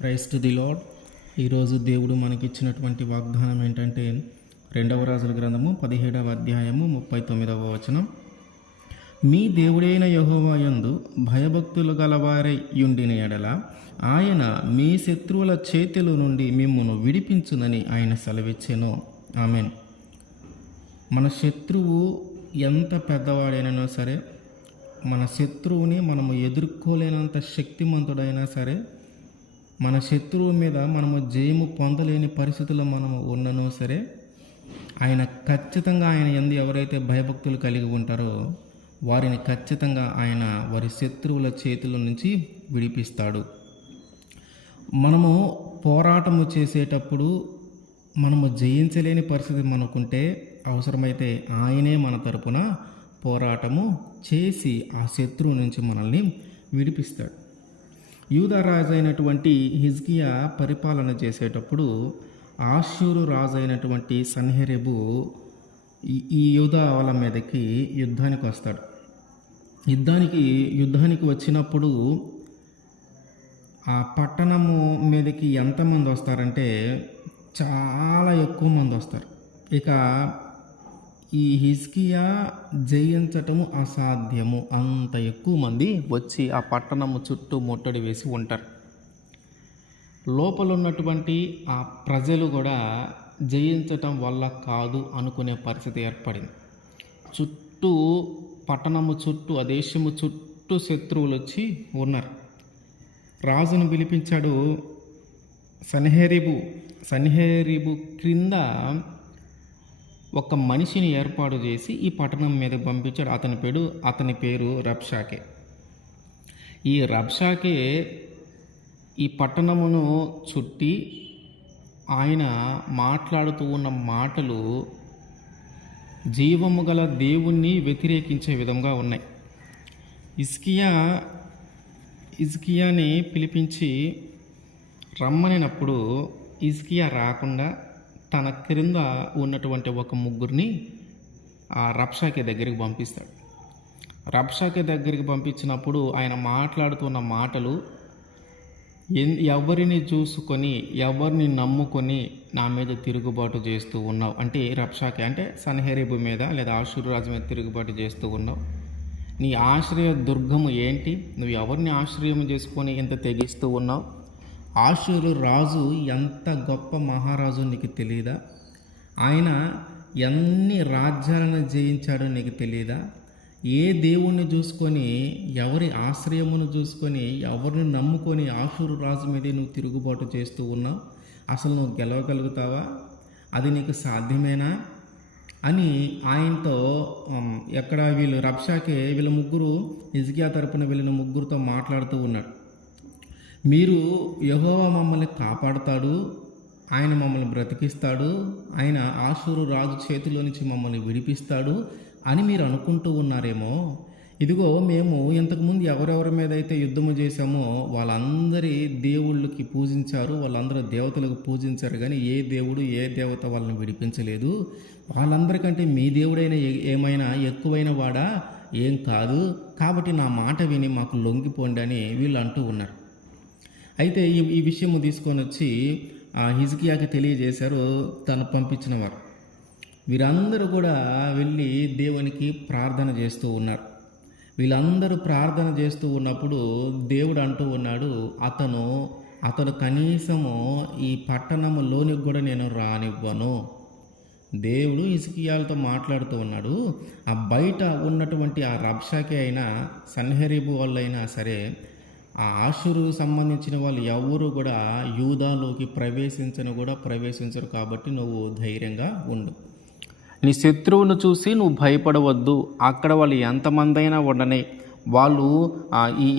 Praise to the lord. ఈరోజు దేవుడు మనకిచ్చినటువంటి వాగ్దానం ఏంటంటే 2వ రాజుల గ్రంథము 17వ అధ్యాయము 39వ వచనం. మీ దేవుడైన యెహోవా యందు భయభక్తులు గలవారై యుండిన ఎడల ఆయన మీ శత్రువుల చేతిలో నుండి మిమ్మును విడిపించునని ఆయన సెలవిచ్చెను. ఆమేన్. మన శత్రువు ఎంత పెద్దవాడైనా సరే, మన శత్రువుని మనము ఎదుర్కోలేనంత శక్తిమంతుడైనా సరే, మన శత్రువు మీద మనము జయము పొందలేని పరిస్థితుల్లో మనము ఉన్ననో సరే, ఆయన ఖచ్చితంగా ఆయన యందు ఎవరైతే భయభక్తులు కలిగి ఉంటారో వారిని ఖచ్చితంగా ఆయన వారి శత్రువుల చేతుల నుంచి విడిపిస్తాడు. మనము పోరాటము చేసేటప్పుడు మనము జయించలేని పరిస్థితి మనకుంటే అవసరమైతే ఆయనే మన తరపున పోరాటము చేసి ఆ శత్రువు నుంచి మనల్ని విడిపిస్తాడు. యూదా రాజు అయినటువంటి హిజ్కియా పరిపాలన చేసేటప్పుడు ఆషూరు రాజు అయినటువంటి సన్హెరెబు ఈ యూదా వాళ్ళ మీదకి యుద్ధానికి వస్తాడు. యుద్ధానికి వచ్చినప్పుడు ఆ పట్టణము మీదకి ఎంతమంది వస్తారంటే చాలా ఎక్కువ మంది వస్తారు. ఇక ఈ హిజ్కియా జయించటము అసాధ్యము. అంత ఎక్కువ మంది వచ్చి ఆ పట్టణము చుట్టూ ముట్టడి వేసి ఉంటారు. లోపల ఉన్నటువంటి ఆ ప్రజలు కూడా జయించటం వల్ల కాదు అనుకునే పరిస్థితి ఏర్పడింది. పట్టణము చుట్టూ ఆ దేశము చుట్టూ శత్రువులు వచ్చి ఉన్నారు. రాజును పిలిపించాడు. సన్హెరీబు క్రింద ఒక మనిషిని ఏర్పాటు చేసి ఈ పట్టణం మీద పంపించాడు. అతని పేరు రబ్షాకే. ఈ రబ్షాకే ఈ పట్టణమును చుట్టి ఆయన మాట్లాడుతూ ఉన్న మాటలు జీవము గల దేవుణ్ణి వ్యతిరేకించే విధంగా ఉన్నాయి. హిజ్కియాని పిలిపించి రమ్మనినప్పుడు హిజ్కియా రాకుండా తన క్రింద ఉన్నటువంటి ఒక ముగ్గురిని ఆ రబ్షాకే దగ్గరికి పంపిస్తాడు. రబ్షాకే దగ్గరికి పంపించినప్పుడు ఆయన మాట్లాడుతున్న మాటలు, ఎవరిని చూసుకొని ఎవరిని నమ్ముకొని నా మీద తిరుగుబాటు చేస్తూ ఉన్నావు అంటే, రబ్షాకే అంటే సన్హెరీబు మీద లేదా ఆషూరు రాజు మీద తిరుగుబాటు చేస్తూ ఉన్నావు. నీ ఆశ్రయ దుర్గము ఏంటి? నువ్వు ఎవరిని ఆశ్రయం చేసుకొని ఎంత తెగిస్తూ ఉన్నావు? ఆషూరు రాజు ఎంత గొప్ప మహారాజు నీకు తెలియదా? ఆయన ఎన్ని రాజ్యాలను జయించాడో నీకు తెలియదా? ఏ దేవుణ్ణి చూసుకొని, ఎవరి ఆశ్రయమును చూసుకొని, ఎవరిని నమ్ముకొని ఆషూరు రాజు మీదే నువ్వు తిరుగుబాటు చేస్తూ ఉన్నావు? అసలు నువ్వు గెలవగలుగుతావా? అది నీకు సాధ్యమేనా అని ఆయనతో రబ్షాకే వీళ్ళ ముగ్గురు హిజ్కియా తరపున వెళ్ళిన ముగ్గురుతో మాట్లాడుతూ ఉన్నాడు. మీరు యెహోవా మమ్మల్ని కాపాడుతాడు, ఆయన మమ్మల్ని బ్రతికిస్తాడు, ఆయన ఆషూరు రాజు చేతిలో నుంచి మమ్మల్ని విడిపిస్తాడు అని మీరు అనుకుంటూ ఉన్నారేమో. ఇదిగో మేము ఇంతకుముందు ఎవరెవరి మీద అయితే యుద్ధము చేశామో వాళ్ళందరి దేవుళ్ళకి పూజించారు, వాళ్ళందరూ దేవతలకు పూజించారు, కానీ ఏ దేవుడు ఏ దేవత వాళ్ళని విడిపించలేదు. వాళ్ళందరికంటే మీ దేవుడైన ఏమైనా ఎక్కువైన వాడా? ఏం కాదు. కాబట్టి నా మాట విని మాకు లొంగిపోండి అని వీళ్ళు అంటూ ఉన్నారు. అయితే ఈ విషయము తీసుకొని వచ్చి హిజ్కియాకి తెలియజేశారు తను పంపించిన వారు. వీరందరూ కూడా వెళ్ళి దేవునికి ప్రార్థన చేస్తూ ఉన్నారు. వీళ్ళందరూ ప్రార్థన చేస్తూ ఉన్నప్పుడు దేవుడు అంటూ ఉన్నాడు, అతను కనీసము ఈ పట్టణంలోనికి కూడా నేను రానివ్వను. దేవుడు హిజ్కియాలతో మాట్లాడుతూ ఉన్నాడు. ఆ బయట ఉన్నటువంటి ఆ రబ్షాకే అయినా సన్హెరీబు వాళ్ళైనా సరే, ఆ ఆషూరు సంబంధించిన వాళ్ళు ఎవరు కూడా యూదాలోకి ప్రవేశించరు. కాబట్టి నువ్వు ధైర్యంగా ఉండు. నీ శత్రువును చూసి నువ్వు భయపడవద్దు. అక్కడ వాళ్ళు ఎంతమంది అయినా ఉండని, వాళ్ళు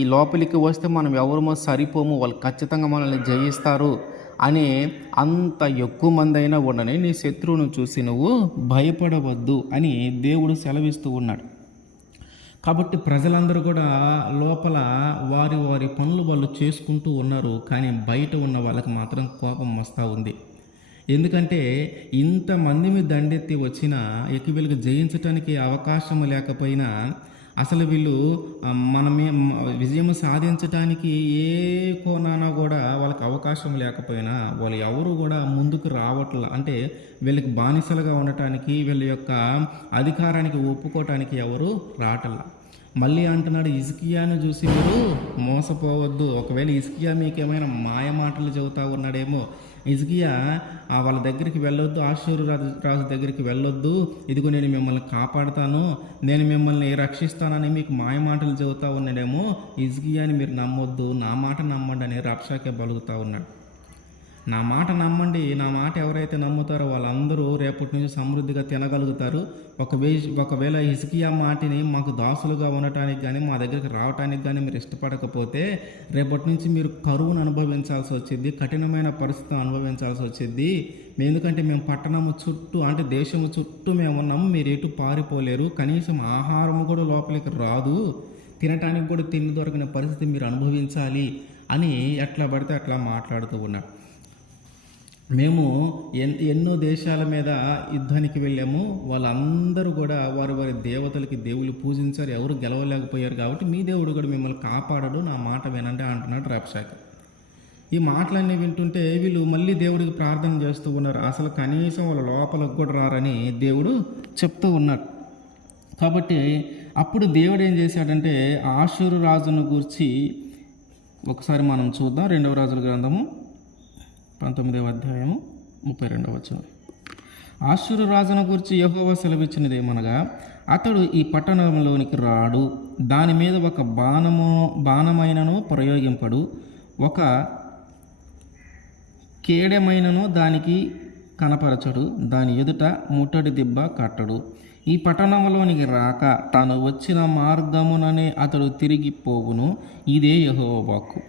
ఈ లోపలికి వస్తే మనం ఎవరమో సరిపోము, వాళ్ళు ఖచ్చితంగా మనల్ని జయిస్తారు అని అంత ఎక్కువ మంది అయినా ఉండని, నీ శత్రువును చూసి నువ్వు భయపడవద్దు అని దేవుడు సెలవిస్తూ ఉన్నాడు. కాబట్టి ప్రజలందరూ కూడా లోపల వారి పనులు వాళ్ళు చేసుకుంటూ ఉన్నారు. కానీ బయట ఉన్న వాళ్ళకి మాత్రం కోపం వస్తూ ఉంది. ఎందుకంటే ఇంతమంది మీద దండెత్తి వచ్చినా వీళ్ళకి జయించడానికి అవకాశం లేకపోయినా అసలు వీళ్ళు విజయం సాధించడానికి ఏ కోణాన కూడా వాళ్ళకి అవకాశం అవకాశం లేకపోయినా వాళ్ళు ఎవరు కూడా ముందుకు రావట్ల. అంటే వీళ్ళకి బానిసలుగా ఉండటానికి, వీళ్ళ యొక్క అధికారానికి ఒప్పుకోవటానికి ఎవరు రావట్లా. మళ్ళీ అంటున్నాడు, హిజ్కియాను చూసి మీరు మోసపోవద్దు. ఒకవేళ హిజ్కియా మీకేమైనా మాయ మాటలు చెబుతా ఉన్నాడేమో. హిజ్కియా వాళ్ళ దగ్గరికి వెళ్ళొద్దు, ఆషూరు రాజు దగ్గరికి వెళ్ళొద్దు, ఇదిగో నేను మిమ్మల్ని కాపాడుతాను, నేను మిమ్మల్ని రక్షిస్తానని మీకు మాయ మాటలు చెబుతా ఉన్నాడేమో. హిజ్కియాని మీరు నమ్మొద్దు, నా మాట నమ్మండి అని రబ్షాకే పలుకుతా ఉన్నాడు. నా మాట నమ్మండి, నా మాట ఎవరైతే నమ్ముతారో వాళ్ళందరూ రేపటి నుంచి సమృద్ధిగా తినగలుగుతారు. ఒకవేళ హిజ్కియా మాటిని మాకు దాసులుగా ఉండటానికి కానీ, మా దగ్గరికి రావటానికి కానీ మీరు ఇష్టపడకపోతే రేపటి నుంచి మీరు కరువును అనుభవించాల్సి వచ్చింది, కఠినమైన పరిస్థితిని అనుభవించాల్సి వచ్చింది. ఎందుకంటే మేము పట్టణము చుట్టూ, అంటే దేశము చుట్టూ మేము ఉన్నాము, మీరు ఎటు పారిపోలేరు, కనీసం ఆహారము కూడా లోపలికి రాదు, తినటానికి కూడా తిండి దొరికిన పరిస్థితి మీరు అనుభవించాలి అని ఎట్లా పడితే అట్లా మాట్లాడుతూ ఉన్నారు. మేము ఎన్నో దేశాల మీద యుద్ధానికి వెళ్ళాము, వాళ్ళందరూ కూడా వారి వారి దేవతలకి దేవుళ్ళు పూజించారు, ఎవరు గెలవలేకపోయారు, కాబట్టి మీ దేవుడు కూడా మిమ్మల్ని కాపాడడు, నా మాట వినండి అంటున్నాడు రబ్షాకే. ఈ మాటలన్నీ వింటుంటే వీళ్ళు మళ్ళీ దేవుడికి ప్రార్థన చేస్తూ ఉన్నారు. అసలు కనీసం వాళ్ళ లోపలకు కూడా రారని దేవుడు చెప్తూ ఉన్నాడు. కాబట్టి అప్పుడు దేవుడు ఏం చేశాడంటే ఆషూరు రాజును గూర్చి ఒకసారి మనం చూద్దాం. 2వ రాజుల గ్రంథము 19వ అధ్యాయము 32వ వచనం. ఆషూరు రాజును గురించి యెహోవా సెలవిచ్చినది ఏమనగా, అతడు ఈ పట్టణంలోనికి రాడు, దాని మీద ఒక బాణమైనను ప్రయోగింపడు, ఒక కేడెమైనను దానికి కనపరచడు, దాని ఎదుట ముట్టడి దిబ్బ కట్టడు. ఈ పట్టణంలోనికి రాక తాను వచ్చిన మార్గముననే అతడు తిరిగిపోవును. ఇదే యెహోవా వాక్కు.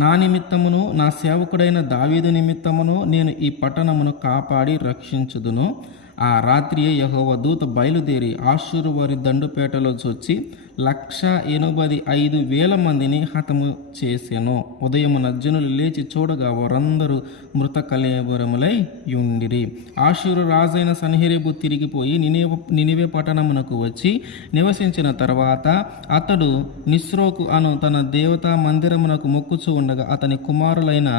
నా నిమిత్తమును నా సేవకుడైన దావీదు నిమిత్తమును నేను ఈ పట్టణమును కాపాడి రక్షించుదును. ఆ రాత్రియే యెహోవా దూత బయలుదేరి ఆషూరు వారి దండుపేటలో చొచ్చి 185,000 మందిని హతము చేసెను. ఉదయమున జనులు లేచి చూడగా వారందరూ మృత కళేబరములై యుండిరి. ఆషూరు రాజైన సన్హెరీబు తిరిగిపోయి నినివే పట్టణమునకు వచ్చి నివసించిన తర్వాత అతడు నిస్రోకు అను తన దేవతా మందిరమునకు మొక్కుచూ ఉండగా అతని కుమారులైన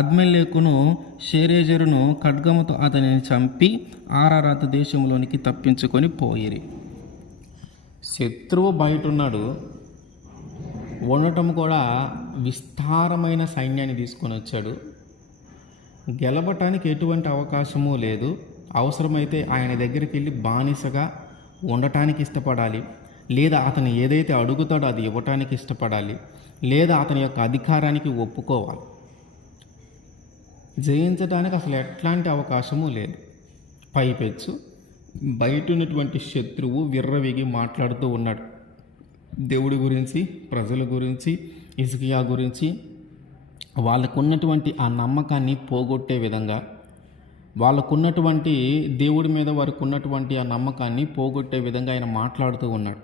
అద్మెల్లేకును షేరేజరును ఖడ్గముతో అతనిని చంపి ఆరారాతు దేశంలోనికి తప్పించుకొని పోయిరి. శత్రువు బయట ఉన్నాడు, ఉండటం కూడా విస్తారమైన సైన్యాన్ని తీసుకొని వచ్చాడు. గెలవటానికి ఎటువంటి అవకాశము లేదు. అవసరమైతే ఆయన దగ్గరికి వెళ్ళి బానిసగా ఉండటానికి ఇష్టపడాలి, లేదా అతను ఏదైతే అడుగుతాడో అది ఇవ్వటానికి ఇష్టపడాలి, లేదా అతని యొక్క అధికారానికి ఒప్పుకోవాలి. జయించడానికి అసలు ఎట్లాంటి అవకాశము లేదు. పైపెచ్చు బయట ఉన్నటువంటి శత్రువు విర్రవిగి మాట్లాడుతూ ఉన్నాడు దేవుడి గురించి, ప్రజల గురించి, హిజ్కియా గురించి. వాళ్ళకున్నటువంటి ఆ నమ్మకాన్ని పోగొట్టే విధంగా, వాళ్ళకున్నటువంటి దేవుడి మీద వారికి ఉన్నటువంటి ఆ నమ్మకాన్ని పోగొట్టే విధంగా ఆయన మాట్లాడుతూ ఉన్నాడు.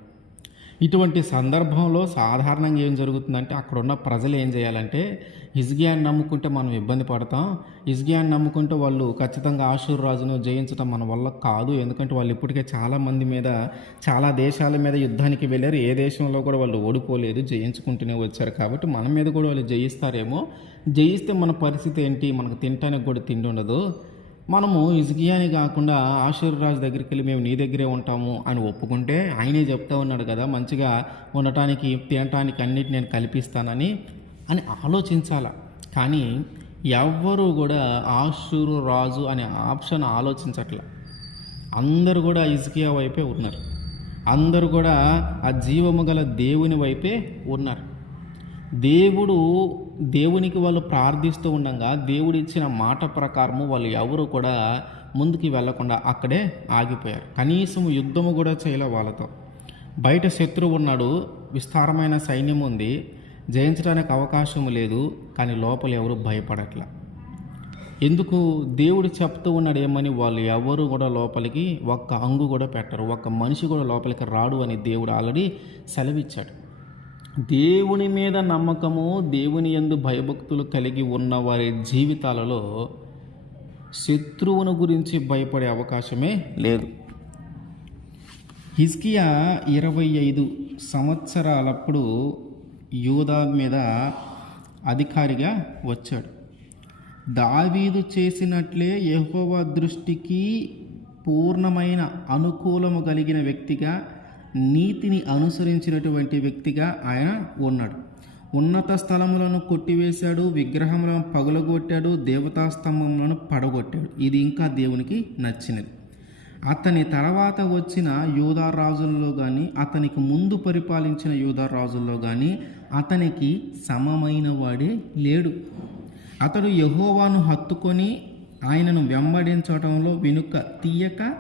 ఇటువంటి సందర్భంలో సాధారణంగా ఏం జరుగుతుందంటే అక్కడున్న ప్రజలు ఏం చేయాలంటే, హిజ్కియాని నమ్ముకుంటే మనం ఇబ్బంది పడతాం, హిజ్కియాని నమ్ముకుంటే వాళ్ళు ఖచ్చితంగా ఆషూరు రాజును జయించడం మన వల్ల కాదు, ఎందుకంటే వాళ్ళు ఇప్పటికే చాలామంది మీద, చాలా దేశాల మీద యుద్ధానికి వెళ్ళారు, ఏ దేశంలో కూడా వాళ్ళు ఓడిపోలేదు, జయించుకుంటూనే వచ్చారు, కాబట్టి మన మీద కూడా వాళ్ళు జయిస్తారేమో, జయిస్తే మన పరిస్థితి ఏంటి, మనకు తినటానికి కూడా తిండి ఉండదు, మనము హిజ్కియాని కాకుండా ఆషూరు రాజు దగ్గరికి వెళ్ళి మేము నీ దగ్గరే ఉంటాము అని ఒప్పుకుంటే ఆయనే చెప్తా ఉన్నాడు కదా, మంచిగా ఉండటానికి తినటానికి అన్నిటి నేను కల్పిస్తానని అని ఆలోచించాల. కానీ ఎవ్వరూ కూడా ఆషూరు రాజు అనే ఆప్షన్ ఆలోచించట్ల. అందరూ కూడా హిజ్కియా వైపే ఉన్నారు, అందరూ కూడా ఆ జీవము గల దేవుని వైపే ఉన్నారు. దేవునికి వాళ్ళు ప్రార్థిస్తూ ఉండగా దేవుడు ఇచ్చిన మాట ప్రకారము వాళ్ళు ఎవరు కూడా ముందుకు వెళ్లకుండా అక్కడే ఆగిపోయారు. కనీసం యుద్ధము కూడా చేయలే వాళ్ళతో. బయట శత్రువు ఉన్నాడు, విస్తారమైన సైన్యం ఉంది, జయించడానికి అవకాశం లేదు, కానీ లోపల ఎవరు భయపడట్ల. ఎందుకు? దేవుడు చెప్తూ ఉన్నాడు ఏమని, వాళ్ళు ఎవరు కూడా లోపలికి ఒక్క అంగు కూడా పెట్టరు, ఒక్క మనిషి కూడా లోపలికి రాడు అని దేవుడు ఆల్రెడీ సెలవిచ్చాడు. దేవుని మీద నమ్మకము, దేవుని యందు భయభక్తులు కలిగి ఉన్న వారి జీవితాలలో శత్రువును గురించి భయపడే అవకాశమే లేదు. హిజ్కియా 25 సంవత్సరాలప్పుడు యూదా మీద అధికారిగా వచ్చాడు. దావీదు చేసినట్లే యెహోవా దృష్టికి పూర్ణమైన అనుకూలము కలిగిన వ్యక్తిగా, నీతిని అనుసరించినటువంటి వ్యక్తిగా ఆయన ఉన్నాడు. ఉన్నత స్థలములను కొట్టివేశాడు, విగ్రహములను పగులగొట్టాడు, దేవతాస్తంభములను పడగొట్టాడు. ఇది ఇంకా దేవునికి నచ్చినది. అతని తర్వాత వచ్చిన యూదా రాజుల్లో కానీ, అతనికి ముందు పరిపాలించిన యూదా రాజుల్లో కానీ అతనికి సమమైన వాడే లేడు. అతడు యెహోవాను హత్తుకొని ఆయనను వెంబడించటంలో వెనుక తీయక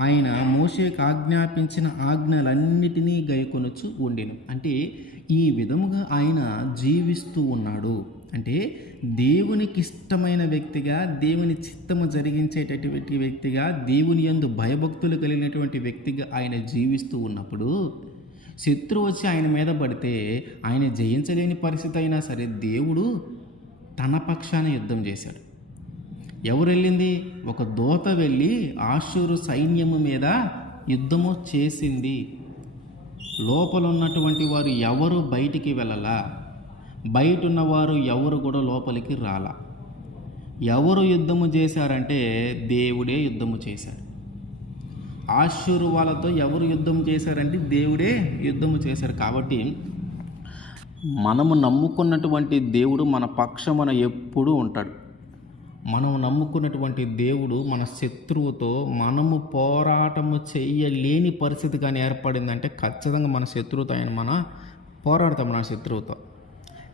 ఆయన మోషేకు ఆజ్ఞాపించిన ఆజ్ఞలన్నిటినీ గైకొనుచు ఉండెను. అంటే ఈ విధముగా ఆయన జీవిస్తూ ఉన్నాడు. అంటే దేవునికి ఇష్టమైన వ్యక్తిగా, దేవుని చిత్తము జరిగించేటటువంటి వ్యక్తిగా, దేవుని యందు భయభక్తులు కలిగినటువంటి వ్యక్తిగా ఆయన జీవిస్తూ ఉన్నప్పుడు శత్రువు వచ్చి ఆయన మీద పడితే ఆయన జయించలేని పరిస్థితి అయినా సరే దేవుడు తన పక్షాన యుద్ధం చేశాడు. ఎవరు వెళ్ళింది? ఒక దూత వెళ్ళి ఆషూరు సైన్యము మీద యుద్ధము చేసింది. లోపల ఉన్నటువంటి వారు ఎవరు బయటికి వెళ్ళలా, బయట ఉన్నవారు ఎవరు కూడా లోపలికి రాలా. ఎవరు యుద్ధము చేశారంటే దేవుడే యుద్ధము చేశాడు. ఆషూరు వాళ్ళతో ఎవరు యుద్ధం చేశారంటే దేవుడే యుద్ధము చేశారు. కాబట్టి మనము నమ్ముకున్నటువంటి దేవుడు మన పక్షమున ఎప్పుడూ ఉంటాడు. మనం నమ్ముకున్నటువంటి దేవుడు మన శత్రువుతో మనము పోరాటము చేయలేని పరిస్థితి కానీ ఏర్పడిందంటే ఖచ్చితంగా మన శత్రువుతో ఆయన పోరాడతాం. మన శత్రువుతో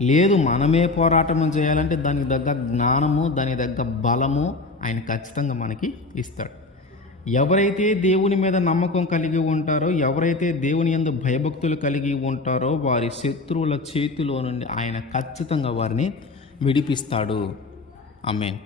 లేదు, మనమే పోరాటం చేయాలంటే దానికి తగ్గ జ్ఞానము, దానికి తగ్గ బలము ఆయన ఖచ్చితంగా మనకి ఇస్తాడు. ఎవరైతే దేవుని మీద నమ్మకం కలిగి ఉంటారో, ఎవరైతే దేవుని యందు భయభక్తులు కలిగి ఉంటారో వారి శత్రువుల చేతిలో నుండి ఆయన ఖచ్చితంగా వారిని విడిపిస్తాడు. ఆమేన్.